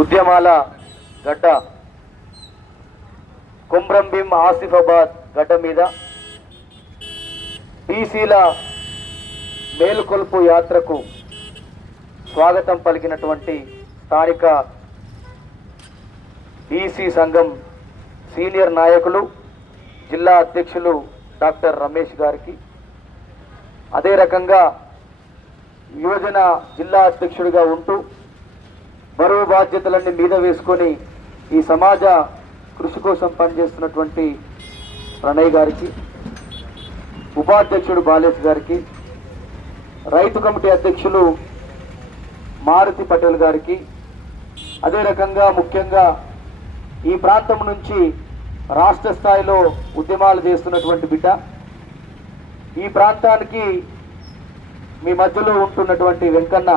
ఉద్యమాల గడ్డ. కుమ్రంభీం ఆసిఫాబాద్ గడ్డ మీద బీసీల మేలుకొల్పు యాత్రకు స్వాగతం పలికినటువంటి స్థానిక బీసీ సంఘం సీనియర్ నాయకులు జిల్లా అధ్యక్షులు డాక్టర్ రమేష్ గారికి. అదే రకంగా యువజన జిల్లా అధ్యక్షుడిగా ఉంటూ బరువు బాధ్యతలన్నీ మీద వేసుకొని ఈ సమాజ కృషి కోసం పనిచేస్తున్నటువంటి ప్రణయ్ గారికి ఉపాధ్యక్షుడు బాలేష్ గారికి రైతు కమిటీ అధ్యక్షులు మారుతి పటేల్ గారికి అదే రకంగా ముఖ్యంగా ఈ ప్రాంతం నుంచి రాష్ట్ర స్థాయిలో ఉద్యమాలు చేస్తున్నటువంటి బిడ్డ. ఈ ప్రాంతానికి మీ మధ్యలో ఉంటున్నటువంటి వెంకన్న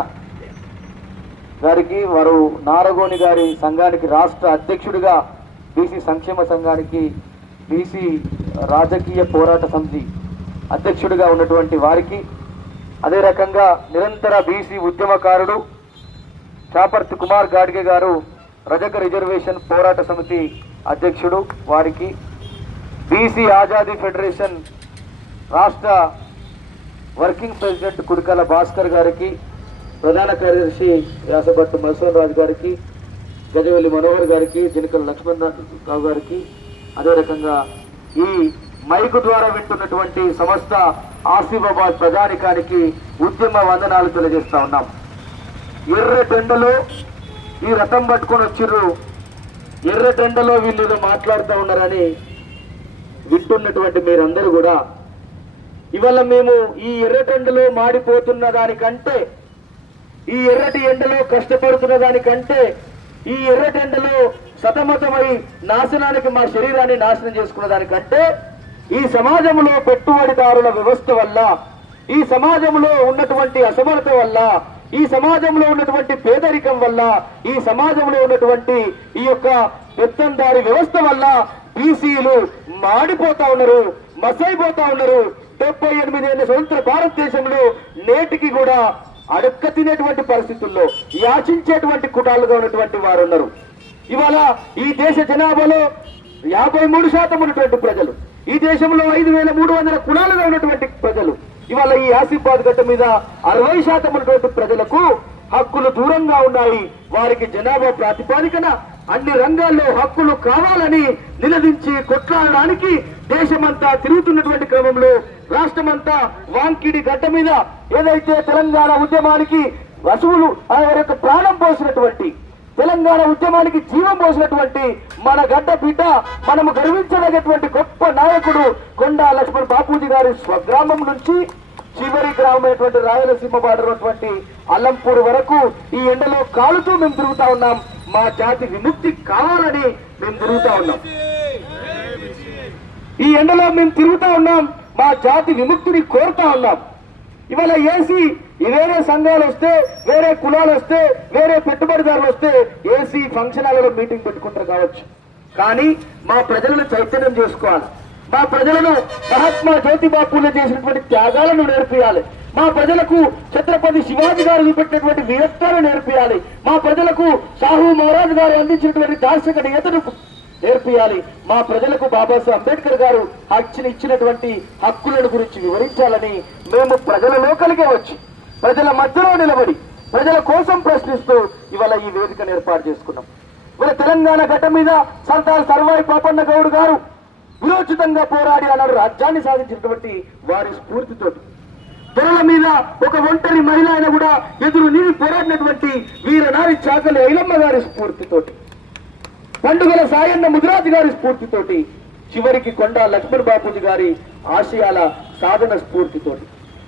గారికి వారు నారగోని గారి సంఘానికి రాష్ట్ర అధ్యక్షుడిగా బీసీ సంక్షేమ సంఘానికి బీసీ రాజకీయ పోరాట సమితి అధ్యక్షుడిగా ఉన్నటువంటి వారికి అదే రకంగా నిరంతర బీసీ ఉద్యమకారుడు చాపర్తి కుమార్ గాడ్గే గారు రజక రిజర్వేషన్ పోరాట సమితి అధ్యక్షుడు వారికి బీసీ ఆజాదీ ఫెడరేషన్ రాష్ట్ర వర్కింగ్ ప్రెసిడెంట్ కుడికల భాస్కర్ గారికి ప్రధాన కార్యదర్శి వ్యాసభట్టు మధుసూన్ రాజు గారికి గజవెల్లి మనోహర్ గారికి జనకల లక్ష్మణ్ రావు గారికి అదే రకంగా ఈ మైకు ద్వారా వింటున్నటువంటి సమస్త ఆసిఫాబాద్ ప్రజానికానికి ఉద్యమ వందనాలు తెలియజేస్తా ఉన్నాం. ఎర్ర టెండలో ఈ రథం పట్టుకొని వచ్చిర్రు. ఎర్ర టెండలో వీళ్ళు ఏదో మాట్లాడుతూ ఉన్నారని వింటున్నటువంటి మీరందరూ కూడా. ఇవాళ మేము ఈ ఎర్రటెండలో మాడిపోతున్న దానికంటే ఈ ఎర్రటి ఎండలో కష్టపడుతున్న దానికంటే ఈ ఎర్రటి ఎండలో సతమతమై నాశనానికి మా శరీరాన్ని నాశనం చేసుకున్న దానికంటే ఈ సమాజంలో పెట్టుబడిదారుల వ్యవస్థ వల్ల ఈ సమాజంలో ఉన్నటువంటి అసమర్థత వల్ల ఈ సమాజంలో ఉన్నటువంటి పేదరికం వల్ల ఈ సమాజంలో ఉన్నటువంటి ఈ యొక్క పెత్తందారి వ్యవస్థ వల్ల బీసీలు మాడిపోతా ఉన్నారు మసైపోతా ఉన్నారు. డెబ్బై ఎనిమిది స్వతంత్ర భారతదేశంలో నేటికి కూడా అడక్క తినేటువంటి పరిస్థితుల్లో యాచించేటువంటి కుటాలుగా ఉన్నటువంటి వారు ఉన్నారు ఇవాళ ఈ దేశ జనాభాలో యాభై మూడు శాతం ఉన్నటువంటి ప్రజలు ఈ దేశంలో ఐదు వేల మూడు వందల కులాలుగా ఉన్నటువంటి ప్రజలు ఇవాళ ఈ ఆసిఫాబాద్ గడ్డ మీద అరవై శాతం ఉన్నటువంటి ప్రజలకు హక్కులు దూరంగా ఉన్నాయి. వారికి జనాభా ప్రాతిపాదికన అన్ని రంగాల్లో హక్కులు కావాలని నిలదించి కొట్లాడడానికి దేశమంతా తిరుగుతున్నటువంటి క్రమంలో రాష్ట్రమంతా వాంకిడి గడ్డ మీద ఏదైతే తెలంగాణ ఉద్యమానికి వసువులు ఆ యొక్క ప్రాణం పోసినటువంటి తెలంగాణ ఉద్యమానికి జీవం పోసినటువంటి మన గడ్డ బిడ్డ మనము గర్వించదగినటువంటి గొప్ప నాయకుడు కొండా లక్ష్మణ్ బాపూజీ గారి స్వగ్రామం నుంచి చివరి గ్రామమైనటువంటి రాయలసీమ బార్డర్ ఉన్నటువంటి అల్లంపూర్ వరకు ఈ ఎండలో కాలుతూ మేము తిరుగుతా ఉన్నాం. మా జాతి విముక్తి కావాలని మేము తిరుగుతా ఉన్నాం. ఈ ఎండలో మేము తిరుగుతా ఉన్నాం మా జాతి విముక్తిని కోరుతా ఉన్నాం. ఇవాళ ఏసీ వేరే సంఘాలు వస్తే వేరే కులాలు వస్తే వేరే పెట్టుబడిదారులు వస్తే ఏసీ ఫంక్షన్ హాల్లో మీటింగ్ పెట్టుకుంటారు కావచ్చు. కానీ మా ప్రజలను చైతన్యం చేసుకోవాలి. మా ప్రజలను మహాత్మా జ్యోతిబా పూలే చేసినటువంటి త్యాగాలను నేర్పియాలి. మా ప్రజలకు ఛత్రపతి శివాజీ గారు చూపెట్టినటువంటి వీరత్వాన్ని నేర్పియాలి. మా ప్రజలకు షాహు మహారాజ్ గారు అందించినటువంటి దార్శక నేతను నేర్పియాలి. మా ప్రజలకు బాబాసాహెబ్ అంబేద్కర్ గారు హక్కుని ఇచ్చినటువంటి హక్కులను గురించి వివరించాలని మేము ప్రజల లోకలికే వచ్చి ప్రజల మధ్యలో నిలబడి ప్రజల కోసం ప్రశ్నిస్తూ ఇవాళ ఈ వేదికను ఏర్పాటు చేసుకున్నాం. ఇవాళ తెలంగాణ ఘట్టం మీద సర్దార్ సర్వాయి పాపన్న గౌడ్ గారు విరోచితంగా పోరాడి అన్నాడు రాజ్యాన్ని సాధించినటువంటి వారి స్ఫూర్తితోటి దొరల మీద ఒక ఒంటరి మహిళ అయినా కూడా ఎదురు నీరు పోరాడినటువంటి వీరనారి చాకలి ఐలమ్మ గారి స్ఫూర్తితోటి పండుగల సాయన్న ముదిరాజు గారి స్ఫూర్తితోటి చివరికి కొండ లక్ష్మణ్ బాపూజీ గారి ఆశయాల సాధన స్ఫూర్తితోటి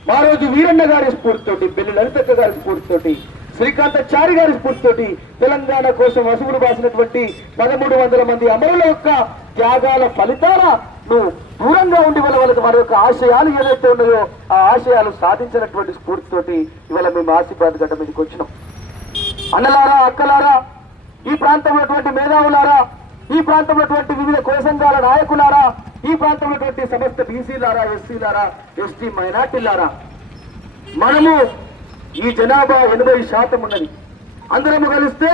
మా రోజు వీరన్న గారి స్ఫూర్తితోటి పెళ్ళి లలితక్క గారి స్ఫూర్తితోటి శ్రీకాంతాచారి గారి స్ఫూర్తితోటి తెలంగాణ కోసం వసువులు బాసినటువంటి పదమూడు వందల మంది అమరుల యొక్క త్యాగాల ఫలితాలను దూరంగా మన యొక్క ఆశయాలు ఏదైతే ఉన్నాయో ఆ ఆశయాలు సాధించినటువంటి స్ఫూర్తితోటి ఇవాళ మేము ఆశీర్వాద్ గడ్డ మీదకి వచ్చినాం. అన్నలారా అక్కలారా ఈ ప్రాంతంలోటువంటి మేధావులారా ఈ ప్రాంతంలోటువంటి వివిధ కుల సంఘాల నాయకులారా ఈ ప్రాంతంలోటువంటి సమస్త బీసీలారా ఎస్సీలారా ఎస్టీ మైనార్టీలారా మనము ఈ జనాభా ఎనభై శాతం ఉన్నది. అందరము కలిస్తే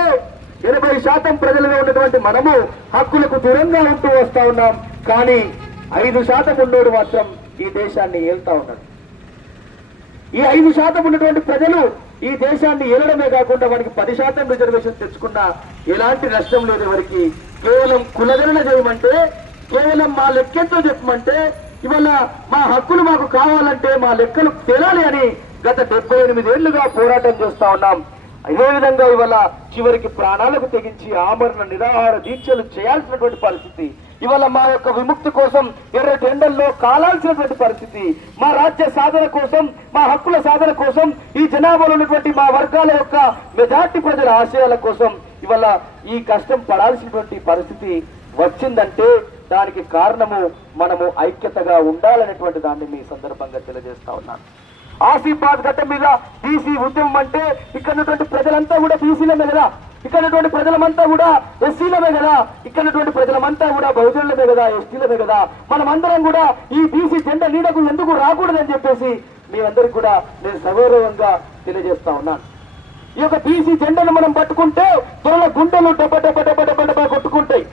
ఎనభై శాతం ప్రజలుగా ఉన్నటువంటి మనము హక్కులకు దూరంగా ఉంటూ వస్తా ఉన్నాం. కానీ ఐదు శాతం ఉన్నోడు మాత్రం ఈ దేశాన్ని ఏళ్తా ఉన్నాడు. ఈ ఐదు శాతం ఉన్నటువంటి ప్రజలు ఈ దేశాన్ని ఏలడమే కాకుండా మనకి పది శాతం రిజర్వేషన్ తెచ్చుకున్న ఎలాంటి నష్టం లేదు ఎవరికి కేవలం కులగణన చేయమంటే కేవలం మా లెక్కెంతో చెప్పమంటే ఇవాళ మా హక్కులు మాకు కావాలంటే మా లెక్కలు తెలాలి అని గత డెబ్బై ఎనిమిది ఏళ్ళుగా పోరాటం చేస్తా ఉన్నాం. అదే విధంగా ఇవాళ చివరికి ప్రాణాలకు తెగించి ఆమరణ నిరాహార దీక్షలు చేయాల్సినటువంటి పరిస్థితి ఇవాళ మా యొక్క విముక్తి కోసం ఎర్ర టెండల్లో కాలాల్సినటువంటి పరిస్థితి మా రాజ్య సాధన కోసం మా హక్కుల సాధన కోసం ఈ జనాభాలో ఉన్నటువంటి మా వర్గాల యొక్క మెజార్టీ ప్రజల ఆశయాల కోసం ఇవాళ ఈ కష్టం పడాల్సినటువంటి పరిస్థితి వచ్చిందంటే దానికి కారణము మనము ఐక్యతగా ఉండాలనేటువంటి దాన్ని మీ సందర్భంగా తెలియజేస్తా ఉన్నాను. ఆసిఫాబాద్ ఘట్టం మీద బీసీ ఉద్యమం అంటే ఇక్కడ ఉన్నటువంటి ప్రజలంతా కూడా బీసీలమే కదా. ఇక్కడ ప్రజలమంతా కూడా ఎస్సీలమే కదా. ఇక్కడ ప్రజలమంతా కూడా బహుజనులమే కదా ఎస్టీలమే కదా. మనమందరం కూడా ఈ బీసీ జెండా నీడకు ఎందుకు రాకూడదని చెప్పేసి మీ అందరికి కూడా నేను సగౌరవంగా తెలియజేస్తా ఉన్నాను. ఈ యొక్క బీసీ జెండాను మనం పట్టుకుంటే త్వరలో గుండెలు డబ్బ డబ్బ డబ్బ డబ్బ డబ్బ కొట్టుకుంటాయి.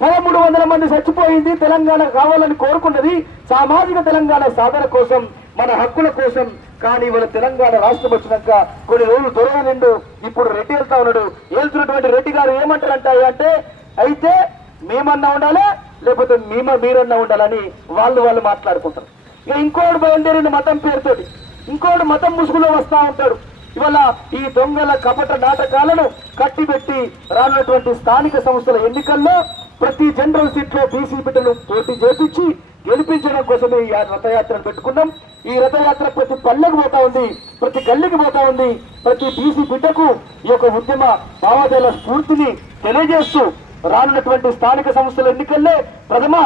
పదమూడు వందల మంది చచ్చిపోయింది తెలంగాణ కావాలని కోరుకున్నది సామాజిక తెలంగాణ సాధన కోసం మన హక్కుల కోసం కానీ ఇవాళ తెలంగాణ రాష్ట్రం వచ్చినాక కొన్ని రోజులు దొరవ నిండు ఇప్పుడు రెడ్డి వెళ్తా ఉన్నాడు. వెళ్తున్నటువంటి రెడ్డి గారు ఏమంటారంట అంటే అయితే మేమన్నా ఉండాలి? లేకపోతే మేమ మీరన్నా ఉండాలని వాళ్ళు వాళ్ళు మాట్లాడుకుంటారు. ఇక ఇంకోటి బయలుదేరిన మతం పేరుతోటి. ఇంకోటి మతం ముసుగులో వస్తా ఉంటాడు. ఇవాళ ఈ దొంగల కపట నాటకాలను కట్టిపెట్టి రానున్నటువంటి స్థానిక సంస్థల ఎన్నికల్లో ప్రతి జనరల్ సీట్లో బీసీ బిడ్డలు పోటీ చేపించి గెలిపించడం కోసమే ఈ రథయాత్రను పెట్టుకున్నాం. ఈ రథయాత్ర ప్రతి పల్లెకు పోతా ఉంది ప్రతి గల్లికి పోతా ఉంది. ప్రతి బీసీ బిడ్డకు ఈ యొక్క ఉద్యమ భావాదేల స్ఫూర్తిని తెలియజేస్తూ రానున్నటువంటి స్థానిక సంస్థల ఎన్నికల్లో ప్రథమ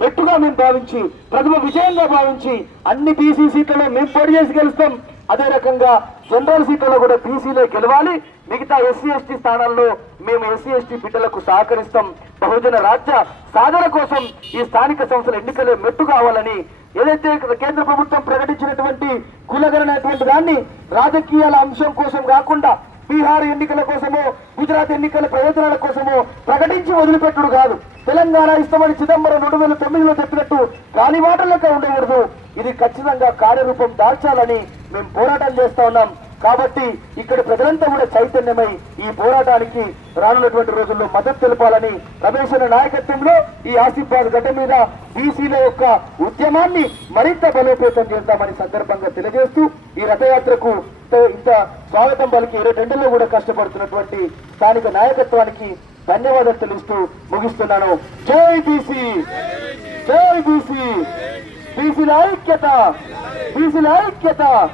మెట్టుగా మేము భావించి ప్రథమ విజయంగా భావించి అన్ని బీసీ సీట్లలో మేము పోటీ చేసి గెలుస్తాం. అదే రకంగా జనరల్ సీట్లలో కూడా బీసీలే గెలవాలి. మిగతా ఎస్సీ ఎస్టీ స్థానాల్లో మేము ఎస్సీ ఎస్టీ బిడ్డలకు సహకరిస్తాం. బహుజన రాజ్య సాధన కోసం ఈ స్థానిక సంస్థల ఎన్నికలే మెట్టు కావాలని ఏదైతే కేంద్ర ప్రభుత్వం ప్రకటించినటువంటి కులగలనటువంటి దాన్ని రాజకీయాల అంశం కోసం కాకుండా బీహార్ ఎన్నికల కోసమో గుజరాత్ ఎన్నికల ప్రయోజనాల కోసమో ప్రకటించి వదిలిపెట్టుడు కాదు. తెలంగాణ ఇష్టమని చిదంబరం రెండు వేల తొమ్మిదిలో చెప్పినట్టు గాలి మాటలక ఉండకూడదు. ఇది ఖచ్చితంగా కార్యరూపం దాల్చాలని మేము పోరాటం చేస్తా ఉన్నాం. కాబట్టి ఇక్కడ ప్రజలంతా కూడా చైతన్యమై ఈ పోరాటానికి రానున్నటువంటి రోజుల్లో మద్దతు తెలపాలని రమేష్ అన్న నాయకత్వంలో ఈ ఆసిఫాబాద్ గడ్డ మీద బీసీల యొక్క ఉద్యమాన్ని మరింత బలోపేతం చేద్దామని సందర్భంగా తెలియజేస్తూ ఈ రథయాత్రకు ఇంత- స్వాగతం పలికి ఇరవై కూడా కష్టపడుతున్నటువంటి స్థానిక నాయకత్వానికి ధన్యవాదాలు తెలుస్తూ ముగిస్తున్నాను. జై బీసీ! జై బీసీ! బీసీల ఐక్యత! బీసీల ఐక్యత!